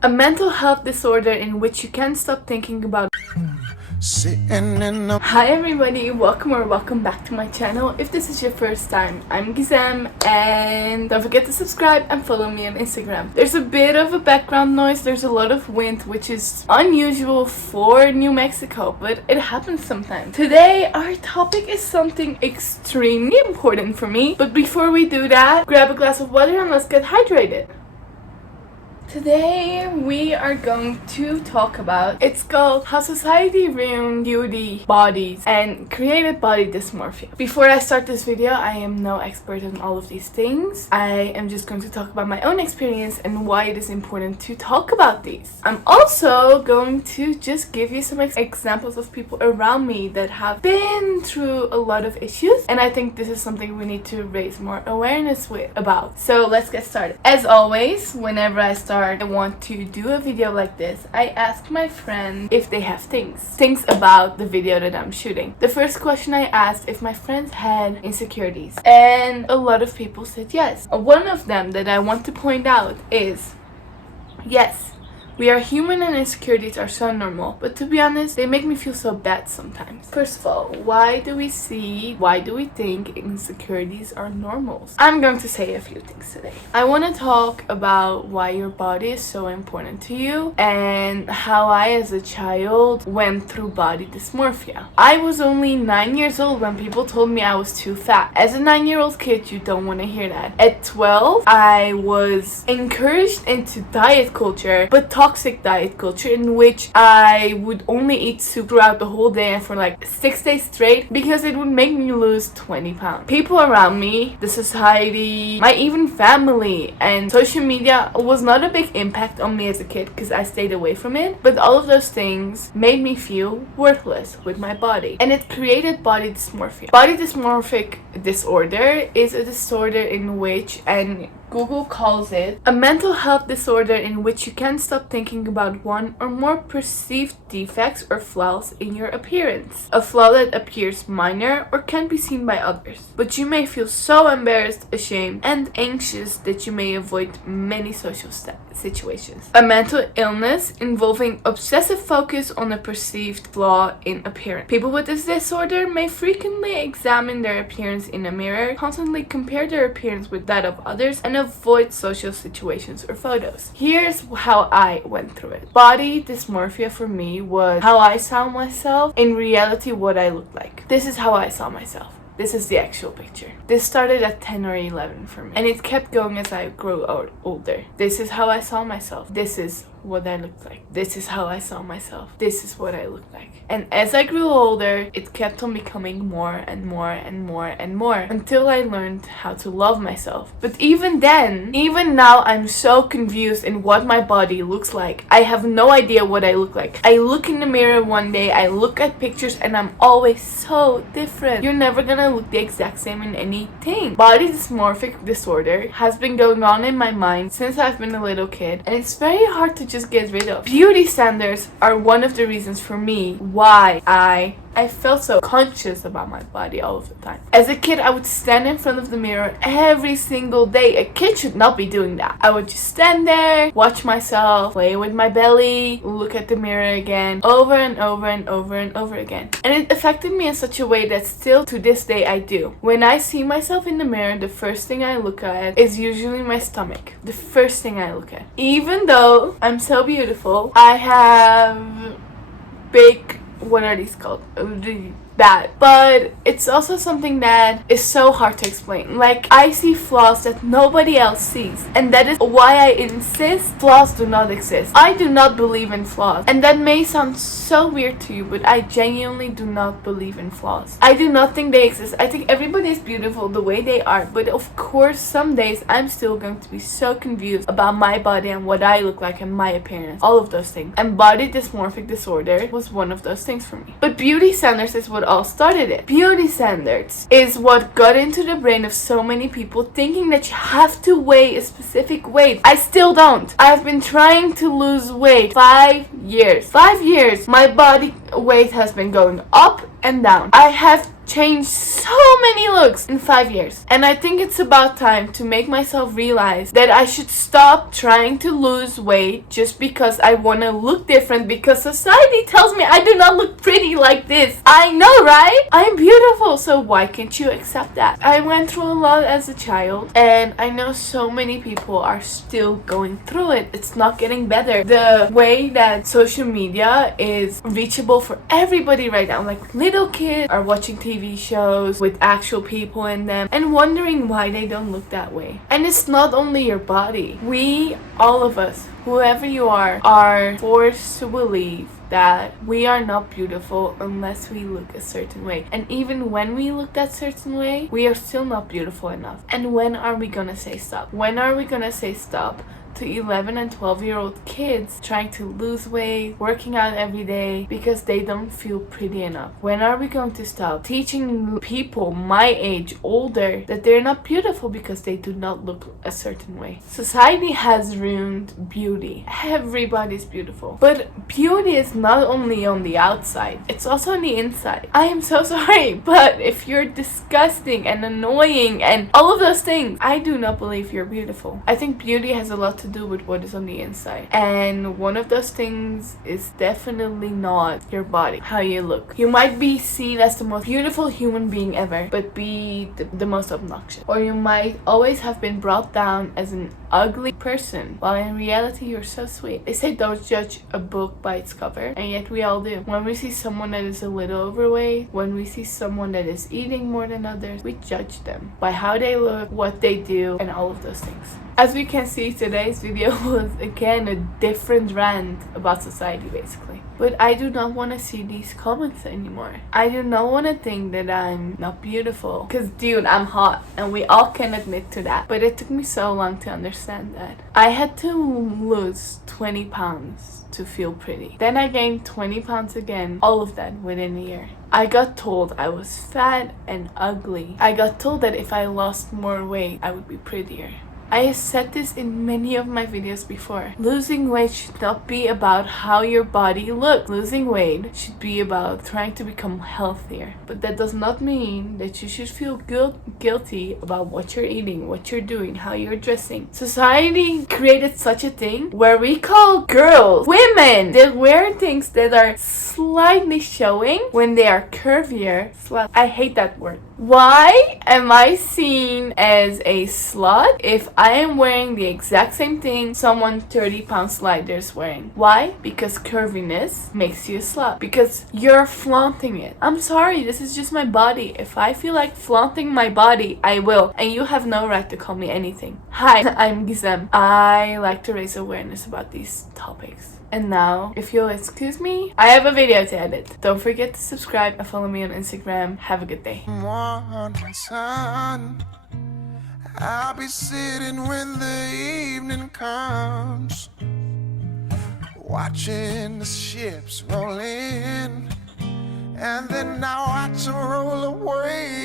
A mental health disorder in which you can't stop thinking about. Hi everybody, welcome back to my channel. If this is your first time, I'm Gizem, and don't forget to subscribe and follow me on Instagram. There's a bit of a background noise, there's a lot of wind, which is unusual for New Mexico, but it happens sometimes. Today our topic is something extremely important for me, but before we do that, grab a glass of water and let's get hydrated. Today we are going to talk about, it's called How Society Ruined Beauty, Bodies, and Created Body Dysmorphia. Before I start this video, I am no expert on all of these things. I am just going to talk about my own experience and why it is important to talk about these. I'm also going to just give you some examples of people around me that have been through a lot of issues, and I think this is something we need to raise more awareness about. So let's get started. As always, whenever I want to do a video like this, I ask my friends if they have things about the video that I'm shooting. The first question I asked if my friends had insecurities, and a lot of people said yes. One of them that I want to point out is yes. We are human and insecurities are so normal, but to be honest, they make me feel so bad sometimes. First of all, why do we think insecurities are normal? I'm going to say a few things today. I want to talk about why your body is so important to you and how I as a child went through body dysmorphia. I was only 9 years old when people told me I was too fat. As a 9-year-old kid, you don't want to hear that. At 12, I was encouraged into diet culture, but toxic diet culture in which I would only eat soup throughout the whole day and for like 6 days straight because it would make me lose 20 pounds. People around me, the society, my even family, and social media was not a big impact on me as a kid because I stayed away from it, but all of those things made me feel worthless with my body, and it created body dysmorphia. Body dysmorphic disorder is a disorder in which, and Google calls it, a mental health disorder in which you can't stop thinking about one or more perceived defects or flaws in your appearance. A flaw that appears minor or can be seen by others, but you may feel so embarrassed, ashamed, and anxious that you may avoid many social situations. A mental illness involving obsessive focus on a perceived flaw in appearance. People with this disorder may frequently examine their appearance in a mirror, constantly compare their appearance with that of others, and avoid social situations or photos. Here's how I went through it. Body dysmorphia for me was how I saw myself, in reality what I looked like. This is how I saw myself. This is the actual picture. This started at 10 or 11 for me, and it kept going as I grew older. This is how I saw myself. This is what I looked like. This is how I saw myself. This is what I looked like. And as I grew older, it kept on becoming more and more and more and more until I learned how to love myself. But even then, even now, I'm so confused in what my body looks like. I have no idea what I look like. I look in the mirror one day, I look at pictures, and I'm always so different. You're never gonna look the exact same in anything. Body dysmorphic disorder has been going on in my mind since I've been a little kid, and it's very hard to just get rid of. Beauty standards are one of the reasons for me why I felt so conscious about my body all of the time. As a kid, I would stand in front of the mirror every single day. A kid should not be doing that. I would just stand there, watch myself, play with my belly, look at the mirror again, over and over and over and over again. And it affected me in such a way that still to this day I do. When I see myself in the mirror, the first thing I look at is usually my stomach. The first thing I look at. Even though I'm so beautiful, I have big, what are these called? That, but it's also something that is so hard to explain. Like, I see flaws that nobody else sees, and that is why I insist flaws do not exist. I do not believe in flaws, and that may sound so weird to you, but I genuinely do not believe in flaws. I do not think they exist. I think everybody is beautiful the way they are, but of course some days I'm still going to be so confused about my body and what I look like and my appearance, all of those things. And body dysmorphic disorder was one of those things for me. But beauty standards is what all started it. Beauty standards is what got into the brain of so many people, thinking that you have to weigh a specific weight. I still don't. I've been trying to lose weight 5 years. 5 years. My body weight has been going up and down. I have changed so many looks in 5 years. And I think it's about time to make myself realize that I should stop trying to lose weight just because I want to look different, because society tells me I do not look pretty like this. I know, right? I'm beautiful, so why can't you accept that? I went through a lot as a child, and I know so many people are still going through it. It's not getting better. The way that social media is reachable for everybody right now, like little kids are watching TV shows with actual people in them and wondering why they don't look that way. And it's not only your body. We, all of us, whoever you are forced to believe that we are not beautiful unless we look a certain way. And even when we look that certain way, we are still not beautiful enough. And when are we gonna say stop? When are we gonna say stop to 11 and 12-year-old kids trying to lose weight, working out every day because they don't feel pretty enough? When are we going to stop teaching people my age, older, that they're not beautiful because they do not look a certain way? Society has ruined beauty. Everybody's beautiful. But beauty is not only on the outside, it's also on the inside. I am so sorry, but if you're disgusting and annoying and all of those things, I do not believe you're beautiful. I think beauty has a lot to do with what is on the inside, and one of those things is definitely not your body, how you look. You might be seen as the most beautiful human being ever, but be the most obnoxious, or you might always have been brought down as an ugly person, while in reality you're so sweet. They say don't judge a book by its cover, and yet we all do. When we see someone that is a little overweight, when we see someone that is eating more than others, we judge them by how they look, what they do, and all of those things. As we can see, today's video was again a different rant about society basically. But I do not want to see these comments anymore. I do not want to think that I'm not beautiful. Because dude, I'm hot and we all can admit to that. But it took me so long to understand that. I had to lose 20 pounds to feel pretty. Then I gained 20 pounds again, all of that within a year. I got told I was fat and ugly. I got told that if I lost more weight, I would be prettier. I have said this in many of my videos before. Losing weight should not be about how your body looks. Losing weight should be about trying to become healthier. But that does not mean that you should feel guilty about what you're eating, what you're doing, how you're dressing. Society created such a thing where we call girls, women, that wear things that are slightly showing when they are curvier. I hate that word. Why am I seen as a slut if I am wearing the exact same thing someone 30 pounds lighter is wearing? Why? Because curviness makes you a slut. Because you're flaunting it. I'm sorry, this is just my body. If I feel like flaunting my body, I will. And you have no right to call me anything. Hi, I'm Gizem. I like to raise awareness about these topics. And now, if you'll excuse me, I have a video to edit. Don't forget to subscribe and follow me on Instagram. Have a good day. Son, I'll be sitting when the evening comes, watching the ships roll in, and then I watch them roll away.